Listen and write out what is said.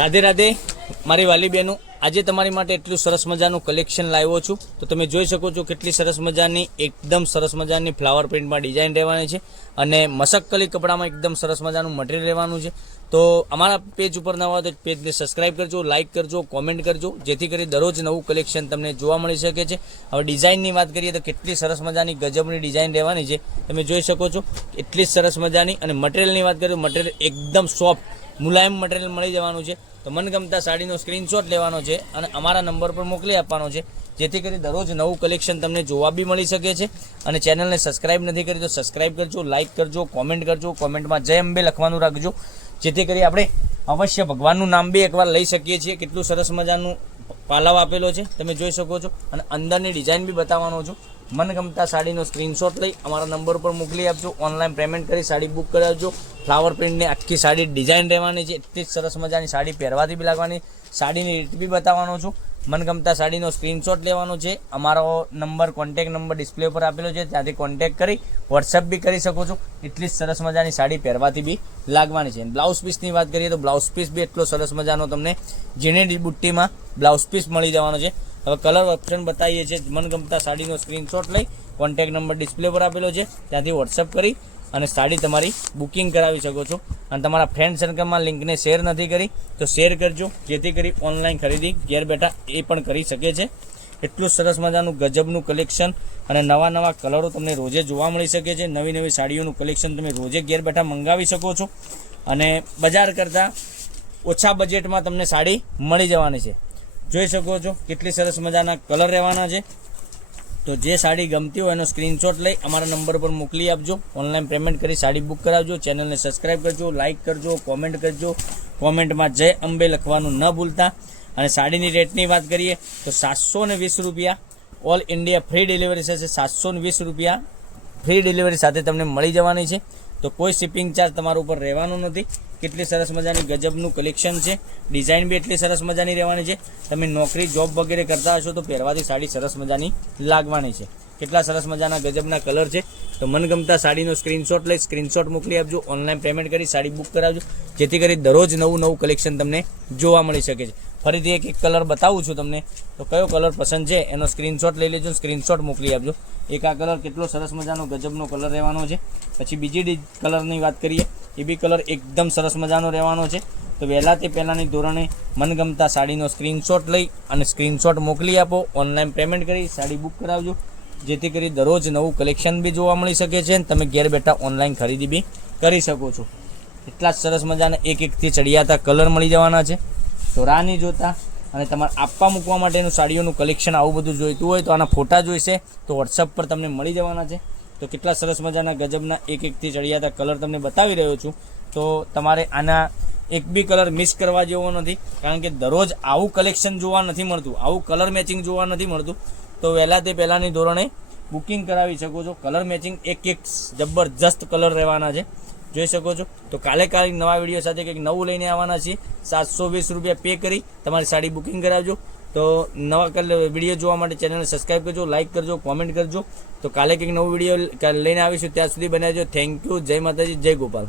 રાધે રાધે મારી વાલી બહેનો, આજે તમારી માટે એટલું સરસ મજાનું કલેક્શન લાવ્યો છું. તો તમે જોઈ શકો છો કેટલી સરસ મજાની એકદમ સરસ મજાની ફ્લાવર પ્રિન્ટમાં ડિઝાઇન રહેવાની છે અને મસકલી કપડામાં એકદમ સરસ મજાનું મટીરિયલ રહેવાનું છે. તો અમારા પેજ ઉપર નવા હોય તો પેજને સબસ્ક્રાઇબ કરજો, લાઇક કરજો, કોમેન્ટ કરજો, જેથી કરી દરરોજ નવું કલેક્શન તમને જોવા મળી શકે છે. હવે ડિઝાઇનની વાત કરીએ તો કેટલી સરસ મજાની ગજબની ડિઝાઇન રહેવાની છે તમે જોઈ શકો છો, એટલી સરસ મજાની. અને મટીરિયલની વાત કરીએ તો મટીરિયલ એકદમ સોફ્ટ મુલાયમ મટીરિયલ મળી જવાનું છે. તો મનગમતા સાડીનો સ્ક્રીનશોટ લેવાનો છે અને અમારા નંબર પર મોકલી આપવાનો છે, જેથી કરી દરરોજ નવું કલેક્શન તમને જોવા બી મળી શકે છે. અને ચેનલને સબસ્ક્રાઇબ નથી કરી તો સબસ્ક્રાઇબ કરજો, લાઇક કરજો, કોમેન્ટ કરજો. કોમેન્ટમાં જય અંબે લખવાનું રાખજો, જેથી કરી આપણે અવશ્ય ભગવાનનું નામ બી એકવાર લઈ શકીએ છીએ. કેટલું સરસ મજાનું પાલવ આપેલો છે તમે જોઈ શકો છો અને અંદરની ડિઝાઇન બી બતાવવાનો છું. મનગમતા સાડીનો સ્ક્રીનશોટ લઈ અમારા નંબર પર મોકલી આપજો, ઓનલાઈન પેમેન્ટ કરી સાડી બુક કરાવજો. ફ્લાવર પ્રિન્ટની આખી સાડી ડિઝાઇન રહેવાની છે, એટલી જ સરસ મજાની સાડી પહેરવાથી બી લાગવાની. સાડીની રીત બી બતાવવાનો છું. મનગમતા સાડીનો સ્ક્રીનશોટ લેવાનો છે. અમારો નંબર કોન્ટેક્ટ નંબર ડિસ્પ્લે પર આપેલો છે, ત્યાંથી કોન્ટેક્ટ કરી વોટ્સઅપ બી કરી શકો છો. એટલી જ સરસ મજાની સાડી પહેરવાથી બી લાગવાની છે. બ્લાઉઝ પીસની વાત કરીએ તો બ્લાઉઝ પીસ બી એટલો સરસ મજાનો તમને ઝીણી બુટ્ટીમાં બ્લાઉઝ પીસ મળી જવાનો છે. હવે કલર ઓપ્શન બતાવીએ છીએ. મનગમતા સાડીનો સ્ક્રીનશોટ લઈ કોન્ટેક્ટ નંબર ડિસ્પ્લે પર આપેલો છે, ત્યાંથી વોટ્સઅપ કરી અને સાડી તમારી બુકિંગ કરાવી શકો છો. અને તમારા ફ્રેન્ડ સર્કલમાં લિંકને શેર નથી કરી તો શેર કરજો, જેથી કરી ઓનલાઈન ખરીદી ઘેર બેઠા એ પણ કરી શકે છે. એટલું સરસ મજાનું ગજબનું કલેક્શન અને નવા નવા કલરો તમને રોજે જોવા મળી શકે છે. નવી નવી સાડીઓનું કલેક્શન તમે રોજે ઘેર બેઠા મંગાવી શકો છો અને બજાર કરતાં ઓછા બજેટમાં તમને સાડી મળી જવાની છે. જોઈ શકો છો કેટલી સરસ મજાના કલર રહેવાના છે. તો જે સાડી ગમતી હોય એનો સ્ક્રીનશોટ લઈ અમારા નંબર પર મોકલી આપજો, ઓનલાઈન પેમેન્ટ કરી સાડી બુક કરાવજો. ચેનલને સબસ્ક્રાઈબ કરજો, લાઇક કરજો, કોમેન્ટ કરજો. કોમેન્ટમાં જય અંબે લખવાનું ન ભૂલતા. અને સાડીની રેટની વાત કરીએ તો 720 રૂપિયા ઓલ ઇન્ડિયા ફ્રી ડિલિવરી થશે. 720 રૂપિયા ફ્રી ડિલિવરી સાથે તમને મળી જવાની છે. તો કોઈ શિપિંગ ચાર્જ તમારા ઉપર રહેવાનો નથી. કેટલી સરસ મજાની ગજબનું કલેક્શન છે. ડિઝાઇન બી એટલી સરસ મજાની રહેવાની છે. તમે નોકરી જોબ વગેરે કરતા હશો તો પહેરવાથી સાડી સરસ મજાની લાગવાની છે. કેટલા સરસ મજાના ગજબના કલર છે. તો મનગમતા સાડીનો સ્ક્રીનશોટ લઈ સ્ક્રીનશોટ મોકલી આપજો, ઓનલાઈન પેમેન્ટ કરી સાડી બુક કરાવજો, જેથી કરી દરરોજ નવું કલેક્શન તમને જોવા મળી શકે છે. ફરીથી એક કલર બતાવું છું તમને, તો કયો કલર પસંદ છે એનો સ્ક્રીનશોટ લઈ લેજો, સ્ક્રીનશોટ મોકલી આપજો. એક આ કલર કેટલો સરસ મજાનો ગજબનો કલર રહેવાનો છે. પછી બીજી કલરની વાત કરીએ, એ બી કલર એકદમ સરસ મજાનો રહેવાનો છે. તો વહેલા તે પહેલાંની ધોરણે મનગમતા સાડીનો સ્ક્રીનશોટ લઈ અને સ્ક્રીનશોટ મોકલી આપો, ઓનલાઈન પેમેન્ટ કરી સાડી બુક કરાવજો, જેથી કરી દરરોજ નવું કલેક્શન બી જોવા મળી શકે છે અને તમે ઘેર બેઠા ઓનલાઈન ખરીદી બી કરી શકો છો. એટલા જ સરસ મજાના એકથી ચડિયાતા કલર મળી જવાના છે. તો રાહ નહીં જોતા અને તમારે આપવા મૂકવા માટેનું સાડીઓનું કલેક્શન આવું બધું જોઈતું હોય તો આના ફોટા જોઈશે તો વોટ્સઅપ પર તમને મળી જવાના છે. તો કેટલા સરસ મજાના ગજબના એકથી ચડિયાતા કલર તમને બતાવી રહ્યો છું. તો તમારે આના એક બી કલર મિસ કરવા જેવો નથી, કારણ કે દરરોજ આવું કલેક્શન જોવા નથી મળતું, આવું કલર મેચિંગ જોવા નથી મળતું. તો વહેલા તે પહેલાંની ધોરણે બુકિંગ કરાવી શકો છો. કલર મેચિંગ એક જબરજસ્ત કલર રહેવાના છે, જોઈ શકો છો. તો કાલે નવા વિડીયો સાથે કંઈક નવું લઈને આવવાના છીએ. 720 રૂપિયા પે કરી તમારી સાડી બુકિંગ કરાવજો. તો નવા વિડીયો જોવા માટે ચેનલને સબસ્ક્રાઈબ કરજો, લાઇક કરજો, કોમેન્ટ કરજો. તો કાલે કંઈક નવું વિડીયો લઈને આવીશું, ત્યાં સુધી બનાવજો. Thank you. જય માતાજી, જય ગોપાલ.